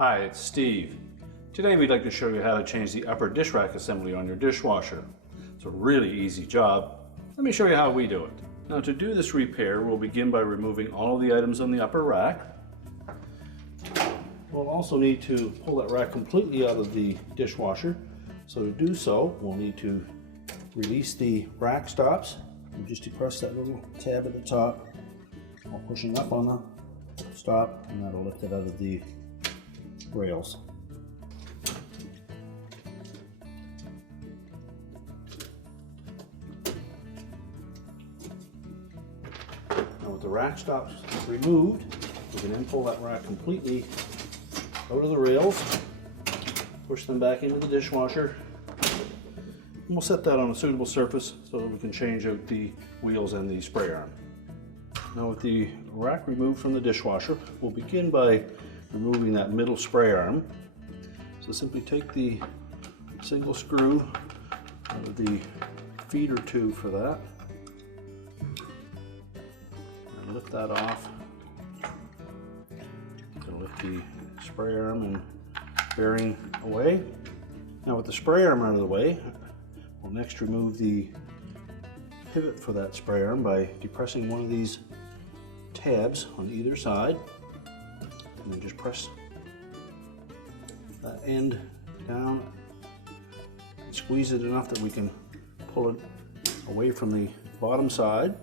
Hi, it's Steve. Today we'd like to show you how to change the upper dish rack assembly on your dishwasher. It's a really easy job. Let me show you how we do it. Now to do this repair, we'll begin by removing all of the items on the upper rack. We'll also need to pull that rack completely out of the dishwasher. So to do so, we'll need to release the rack stops. You just depress that little tab at the top while pushing up on the stop, and that'll lift it out of the rails. Now with the rack stops removed, we can then pull that rack completely out of the rails, push them back into the dishwasher, and we'll set that on a suitable surface so that we can change out the wheels and the spray arm. Now with the rack removed from the dishwasher, we'll begin by removing that middle spray arm. So simply take the single screw out of the feeder tube for that and lift that off to lift the spray arm and bearing away. Now with the spray arm out of the way, we'll next remove the pivot for that spray arm by depressing one of these tabs on either side, and then just press that end down and squeeze it enough that we can pull it away from the bottom side.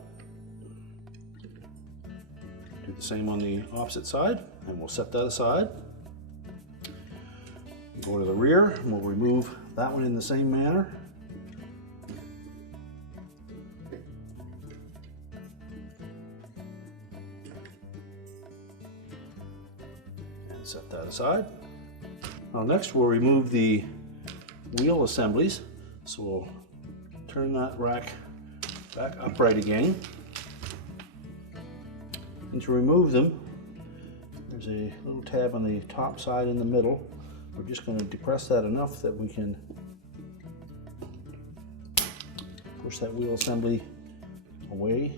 Do the same on the opposite side, and we'll set that aside. Go to the rear and we'll remove that one in the same manner. Set that aside. Now next we'll remove the wheel assemblies. So we'll turn that rack back upright again. And to remove them, there's a little tab on the top side in the middle. We're just going to depress that enough that we can push that wheel assembly away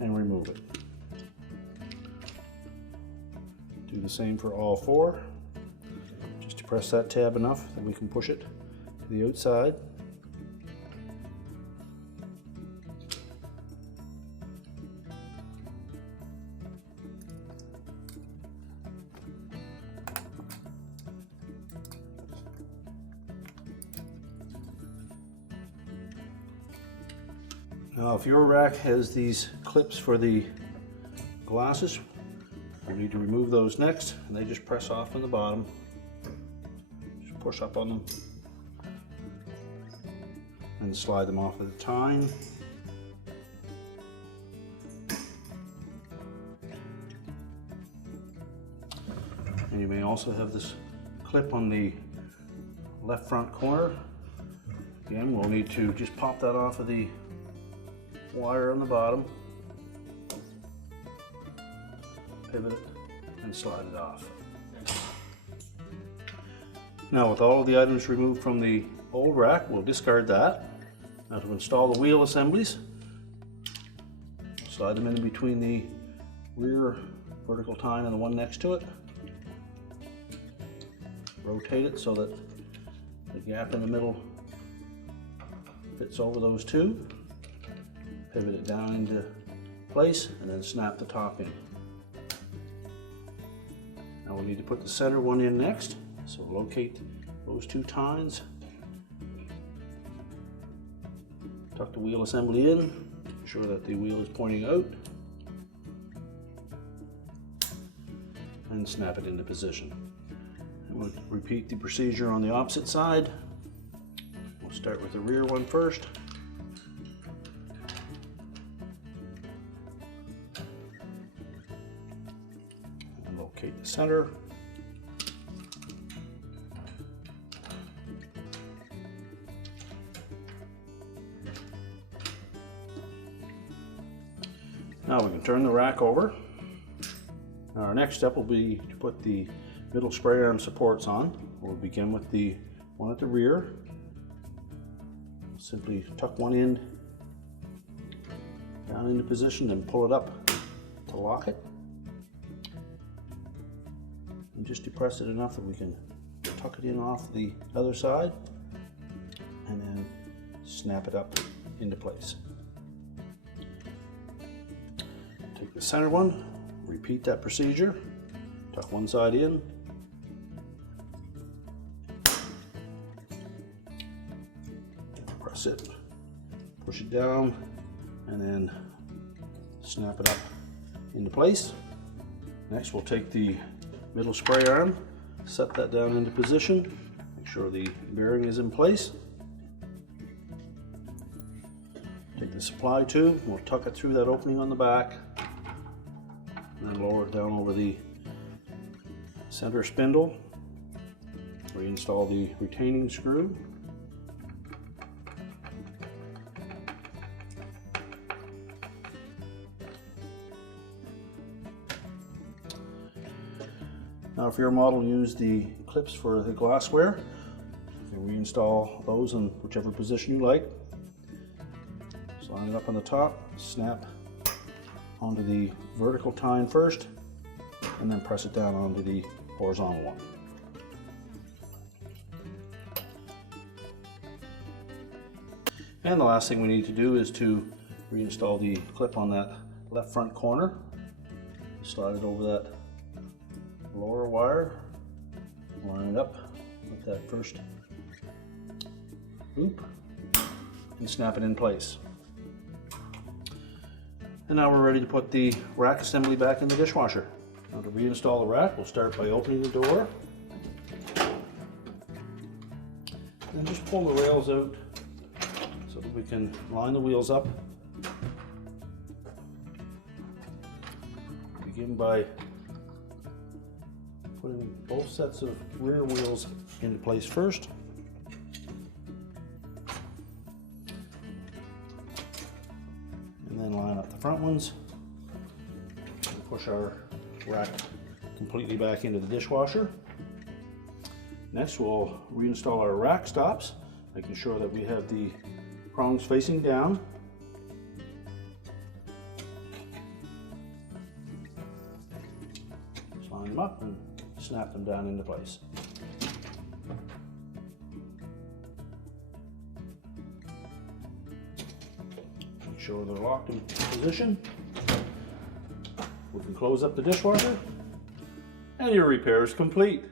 and remove it. Do the same for all four. Just depress that tab enough that we can push it to the outside. Now if your rack has these clips for the glasses, we need to remove those next, and they just press off on the bottom. Just push up on them and slide them off at a time. And you may also have this clip on the left front corner. Again, we'll need to just pop that off of the wire on the bottom, pivot it, and slide it off. Now with all of the items removed from the old rack, we'll discard that. Now to install the wheel assemblies, slide them in between the rear vertical tine and the one next to it. Rotate it so that the gap in the middle fits over those two. Pivot it down into place and then snap the top in. Now we need to put the center one in next, so locate those two tines. Tuck the wheel assembly in, ensure that the wheel is pointing out, and snap it into position. And we'll repeat the procedure on the opposite side. We'll start with the rear one first. Locate the center. Now we can turn the rack over. Now our next step will be to put the middle spray arm supports on. We'll begin with the one at the rear. Simply tuck one end down into position and pull it up to lock it. And just depress it enough that we can tuck it in off the other side and then snap it up into place. Take the center one, repeat that procedure, tuck one side in, press it, push it down, and then snap it up into place. Next we'll take the middle spray arm, set that down into position, make sure the bearing is in place. Take the supply tube, we'll tuck it through that opening on the back, and then lower it down over the center spindle. Reinstall the retaining screw. Now if your model used the clips for the glassware, you can reinstall those in whichever position you like. Just line it up on the top, snap onto the vertical tine first, and then press it down onto the horizontal one. And the last thing we need to do is to reinstall the clip on that left front corner. Slide it over that lower wire, line it up with that first loop, and snap it in place. And now we're ready to put the rack assembly back in the dishwasher. Now to reinstall the rack, we'll start by opening the door and just pull the rails out so that we can line the wheels up. Begin by putting both sets of rear wheels into place first. And then line up the front ones and push our rack completely back into the dishwasher. Next we'll reinstall our rack stops, making sure that we have the prongs facing down. Just line them up and snap them down into place. Make sure they're locked in position. We can close up the dishwasher and your repair is complete.